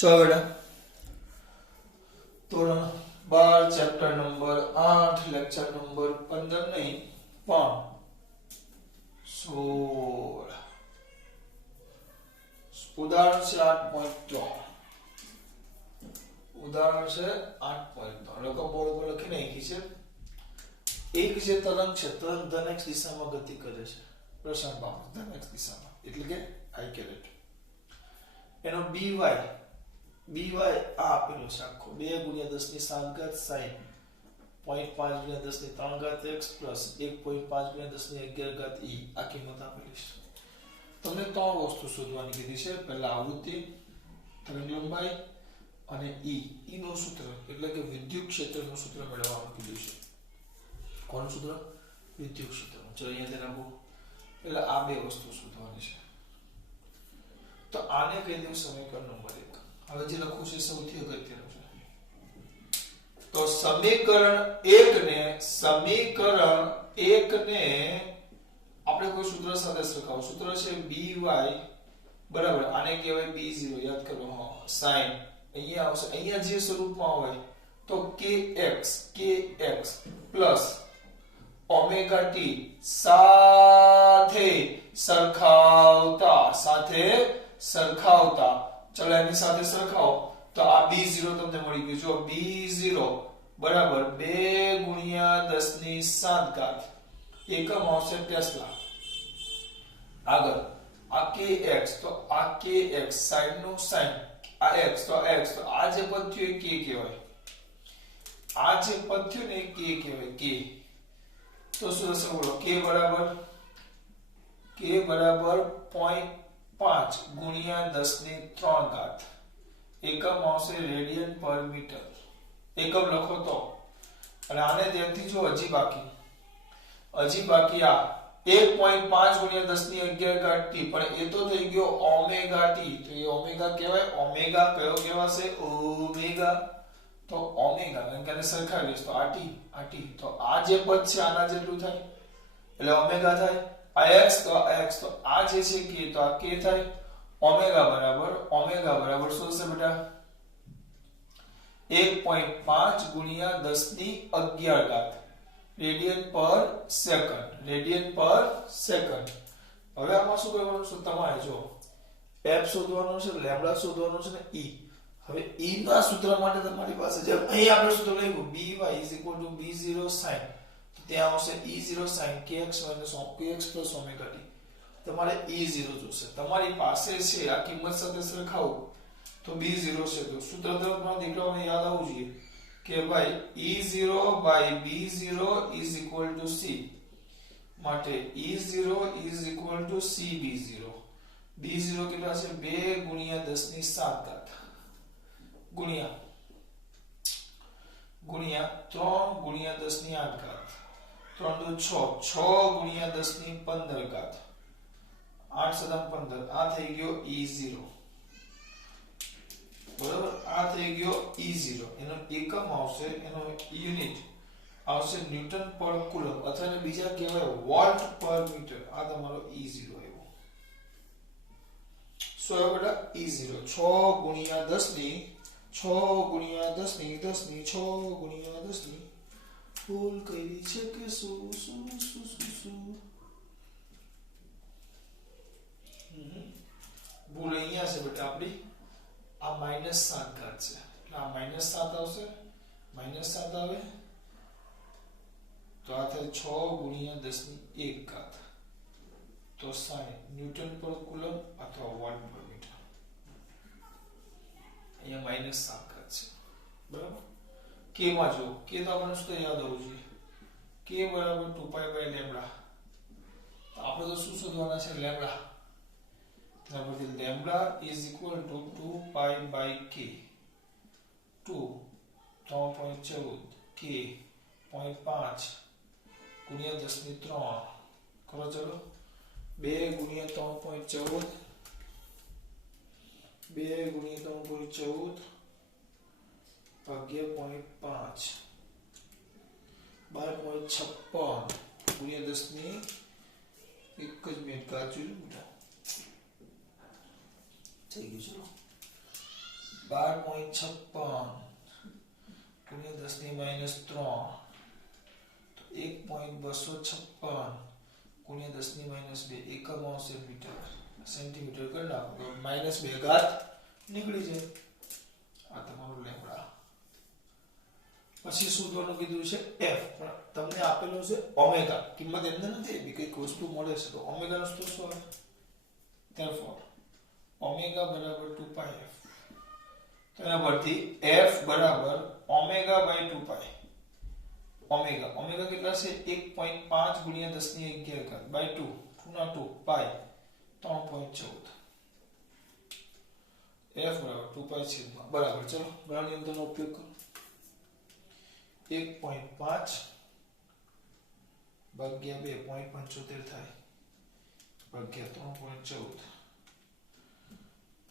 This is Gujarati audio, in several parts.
चलो बेटा ધોરણ 12 ચેપ્ટર નંબર 8 લેક્ચર નંબર 15 नहीं પણ 16 उदाहरण से 8.3 उदाहरण से 8.3 લોકો બોર્ડ પર લખીને લખી છે એક જે તરંગ છે તરંગ ધન x દિશામાં ગતિ કરે છે પ્રસાર બાબત ધન x દિશામાં એટલે કે i કેરેટ એનો by આ આપેલો છે આખો 2 * 10 ની 7 ઘાત sin 0.5 * 10 ની 3 ઘાત x પ્લસ 1.5 * 10 ની 11 ઘાત e આ કિંમત આપેલી છે તમને ત્રણ વસ્તુ શોધવાની કીધી છે પહેલા આવૃત્તિ તરંગ લંબાઈ અને e નું સૂત્ર એટલે કે વિદ્યુત ક્ષેત્રનું સૂત્ર મેળવવાનું કીધું છે કોનું સૂત્ર વિદ્યુત ક્ષેત્રનું ચલો અહીંયા ધ્યાન આપો પહેલા આ બે વસ્તુ શોધવાની છે તો આને કહી દઉં સમીકરણ નંબર 1 હવે જે લખું છે સૌથી અગત્યનું છે તો સમીકરણ 1 ને આપણે કોઈ સૂત્ર સાથે સરખાવો સૂત્ર છે by બરાબર આને કહેવાય b0 યાદ કરો હા sin અહીંયા આવશે અહીંયા જે સ્વરૂપમાં હોય તો kx પ્લસ ઓમેગા t સાથે સરખાવતા ચલો એની સાથે સરખાવો તો આ b0 તમને મળી ગયું જો b0 બરાબર 2 * 10 ની 7 ઘાત એકમ આવશે ટેસ્લા આગળ આ kx તો આ kx sin નું sin આ x તો x તો આ જે પદ થયું એ k કહેવાય આ જે પદ થયું ને એ k કહેવાય k તો શું થશે બોલો k બરાબર 0.5 * 10 ની 3 ઘાત એકમ આવશે રેડિયન પર મીટર એકમ લખો તો અને આને ત્યાંથી જો હજી બાકી આ 1.5 * 10 ની 11 ઘાત t પણ એ તો થઈ ગયો ઓમેગા t તો એ ઓમેગા કહેવાય ઓમેગા કયો કહેવાશે ઓમેગા તો ઓમેગા કારણ કે સરખાવીએ તો આ t તો આ જે પદ છે આના જેટલું થાય એટલે ઓમેગા થાય આ x તો આ જે છે k તો આ k થાય ઓમેગા બરાબર શું થશે બેટા 1.5 * 10 ની 11 ઘાત રેડિયન પર સેકન્ડ હવે આમાં શું કરવાનું છે તમારે જો f શોધવાનું છે લેમ્બડા શોધવાનું છે ને e હવે e ના સૂત્ર માટે તમારી પાસે જે અહીં આપણે સૂત્ર લખ્યું by = b0 sin તો ત્યાં આવશે e0 sin kx - kx + omega t તમારે e0 જોશે તમારી પાસે છે આ કિંમત સાથે સરખાવો તો b0 છે તો સૂત્ર તમને દીકરાઓને યાદ આવવું જોઈએ કે ભાઈ e0 / b0 = c માટે e0 = cb0 b0 કેટલા છે 2 * 10 ની 7 ઘાત ગુણ્યા 3 * 10 ની 8 ઘાત 3 * 6 * 10 ની 15 ઘાત 8 * 15 આ થઈ ગયો e0 બરાબર આ થઈ ગયો e0 એનો એકમ આવશે એનો યુનિટ આવશે ન્યૂટન પર કુલમ અથવા બીજા કહેવાય વોલ્ટ પર મીટર આ તમારો e0 આવ્યો સો બેટા e0 6 * 10 ની 10 ની ફૂલ કરી છે કે શું ભૂલ અહીંયા છે બેટા આપણી આ -7 ઘાત છે એટલે આ -7 આવશે -7 આવે તો આ થાય 6 * 10 ની 1 ઘાત તો sin ન્યૂટન પર કુલમ અથવા વોલ્ટ પર મીટર અહીંયા -7 ઘાત છે બરાબર k માં જો k તો આપણને શું યાદ આવવું જોઈએ k બરાબર 2π / લેમ્બડા તો આપણે તો શું શોધવાના છે લેમ્બડા બરાબર લેમ્બડા = 2π / k 2 3.14 k 0.5 * 10 ની 3 કરો ચલો 2 * 3.14 ભાગ્યા 0.5 12.56 * 10 ની એક જ મિનિટ કાચું થઈ ગયું 12.56 ગુણ્યા 10 ની માઈનસ 3 તો 1.256 ગુણ્યા 10 ની માઈનસ 2 એકમ આવશે મીટર સેન્ટીમીટર કરી નાખો તો -2 ઘાત નીકળી જાય આ તમારું લેમ્બડા પછી શોધવાનું કીધું છે f પણ તમને આપેલું છે ઓમેગા કિંમત એમને નથી આપી કઈક વસ્તુ મળે છે તો ઓમેગા નો શું આવે therefore ઓમેગા બરાબર 2πf તો એના પરથી f બરાબર ઓમેગા બાય 2π ઓમેગા કેટલા છે 1.5 ગુણ્યા 10 ની 11 ઘાત બાય 2 2 ના 2 પાઈ 3.14 f બરાબર 2π છેદમાં બરાબર ચલો ગણન યંત્રનો ઉપયોગ કરો 1.5 ભાગ્યા 2.75 થાય ભાગ્યા 3.14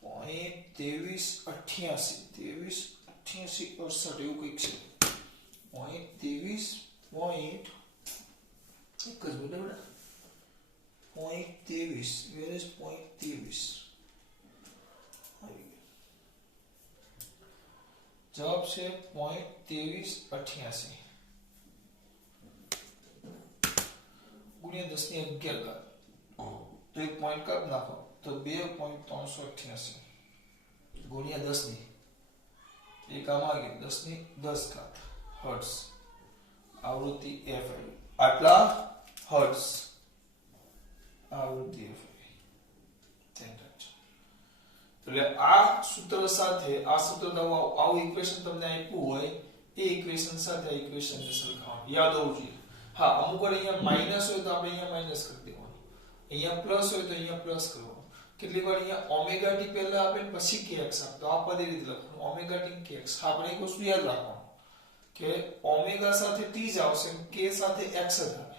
0.2388 એવું કંઈક છે 0.23 એક જ બરાબર 0.23 where is 0.23 જવાબ છે 0.2388 ગુણ્યા 10 ની 11 ઘાત તો એક પોઈન્ટ કાઢ નાખો તો 2.388 ગુણ્યા 10 ની એક આમાં આવી 10 ની 10 ઘાત હર્ટ્ઝ આવૃત્તિ f આટલા હર્ટ્ઝ આવૃત્તિ f એટલે આ સૂત્ર સાથે આ સૂત્રનો આવું ઇક્વેશન તમને આપ્યું હોય એ ઇક્વેશન સાથે આ ઇક્વેશનને સરખાવવાનું યાદ હોવું જોઈએ હા અમુક વાર અહીંયા માઈનસ હોય તો આપણે અહીંયા માઈનસ કરી દેવાનું અહીંયા પ્લસ હોય તો અહીંયા પ્લસ કરવાનું કેટલીક વાર અહીંયા ઓમેગા ટી પહેલા આપે પછી kx આપે તો આ પદ એ રીતે લખવાનું ઓમેગા ટી kx આપણે એક વસ્તુ યાદ રાખવાનું કે ઓમેગા સાથે t જ આવશે k સાથે x જ આવે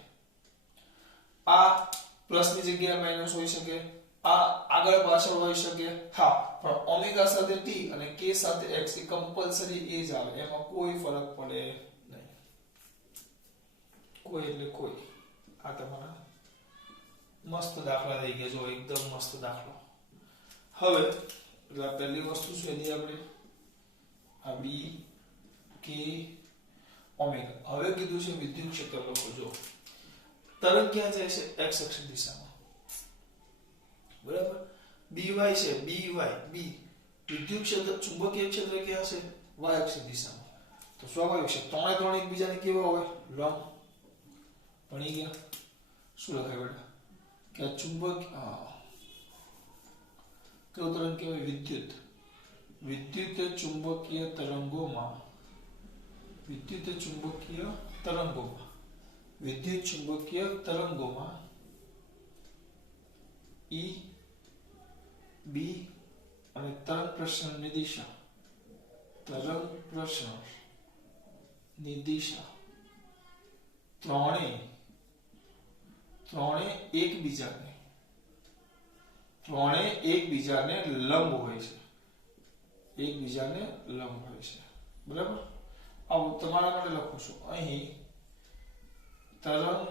આ પ્લસ ની જગ્યાએ માઈનસ હોઈ શકે આ આગળ પાછળ હોઈ શકે હા પણ ઓમેગા સાથે t અને k સાથે x એ કમ્પલસરી એ જ આવે એમાં કોઈ ફરક પડે નહીં કોઈ એટલે કોઈ આ તમારા મસ્ત દાખલા થઈ ગયા જો એકદમ મસ્ત દાખલો હવે એટલે પહેલી વસ્તુ છે એની આપણે આ b k ઓમેગા હવે કીધું છે વિદ્યુત ક્ષેત્ર લખો જો તરંગ ક્યાં જાય છે x અક્ષ દિશામાં બરાબર by છે by b વિદ્યુત ક્ષેત્ર ચુંબકીય ક્ષેત્ર ક્યાં છે y અક્ષ દિશામાં તો સ્વાભાવિક છે ત્રણે ત્રણ એકબીજાને કેવા હોય લંબ ભણી ગયા શું લખાય બેટા કે ચુંબક કયો તરંગ કહેવાય વિદ્યુત ચુંબકીય તરંગોમાં વિદ્યુત ચુંબકીય તરંગોમાં E B અને તરંગ પ્રસરણની દિશા ત્રણે એકબીજાને લંબ હોય છે બરાબર આવું તમારા માટે લખું છું અહીં તરંગ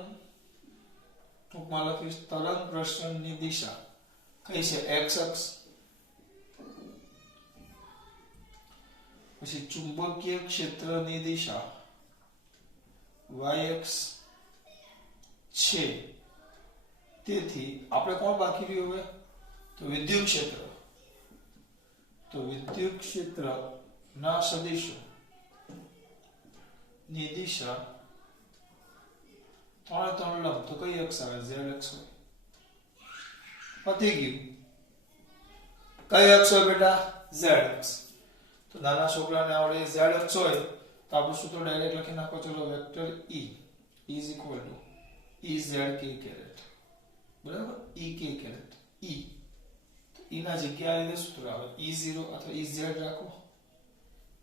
ટૂંકમાં લખીશ તરંગ પ્રસરણની દિશા કઈ છે x અક્ષ પછી ચુંબકીય ક્ષેત્રની દિશા y અક્ષ છે તેથી આપણે કોણ બાકી રહ્યું હવે તો વિદ્યુત ક્ષેત્ર ના સદિશો ની દિશા ત્રણ લંબ તો કઈ અક્ષ આવે z અક્ષ હોય પતી ગયું કઈ અક્ષ હોય બેટા z અક્ષ તો નાના છોકરાને આવડે z અક્ષ હોય તો આપણે સૂત્ર ડાયરેક્ટ લખી નાખો ચલો vector E is equal to Ez k caret બરાબર E k caret E તો E ના જગ્યાએ આ સૂત્ર આવે E0 અથવા Ez રાખો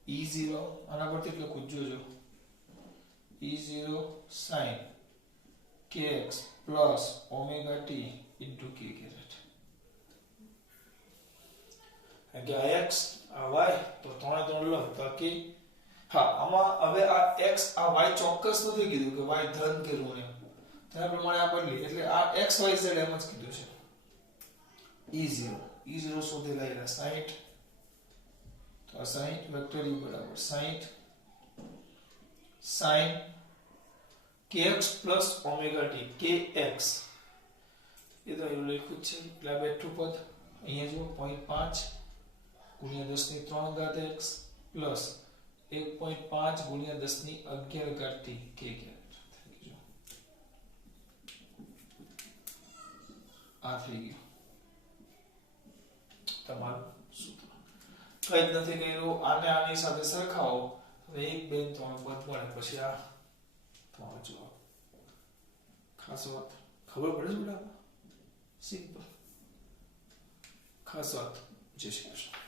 E0 આના પરથી લખું જોજો E0 sin kx plus omega t into k caret કે આ x આ y તો ત્રણ લંબ તો કે હા આમાં હવે આ x આ y ચોક્કસ નથી કીધું કે y ધન કે ઋણ એમ તેના પ્રમાણે આ બદલી એટલે આ x y z એમ જ કીધું છે E0 શોધી લઈએ 60 તો 60 વેક્ટર u બરાબર 60 sin kx plus omega t kx એ તો એવું લખ્યું છે એટલે બેઠું પદ અહીંયા જો 0.5 ગુણ્યા 10 ની 3 ઘાત x પ્લસ 1.5 ગુણ્યા 10 ની 11 ઘાત t k આ થઈ ગયું તમારું સૂત્ર કઈ જ નથી કર્યું આને આની સાથે સરખાવો તો 1 2 3 પદ મળે પછી આ તમારો જવાબ ખાસ વાત ખબર પડે છે બેટા સિમ્પલ ખાસ વાત જય શ્રી કૃષ્ણ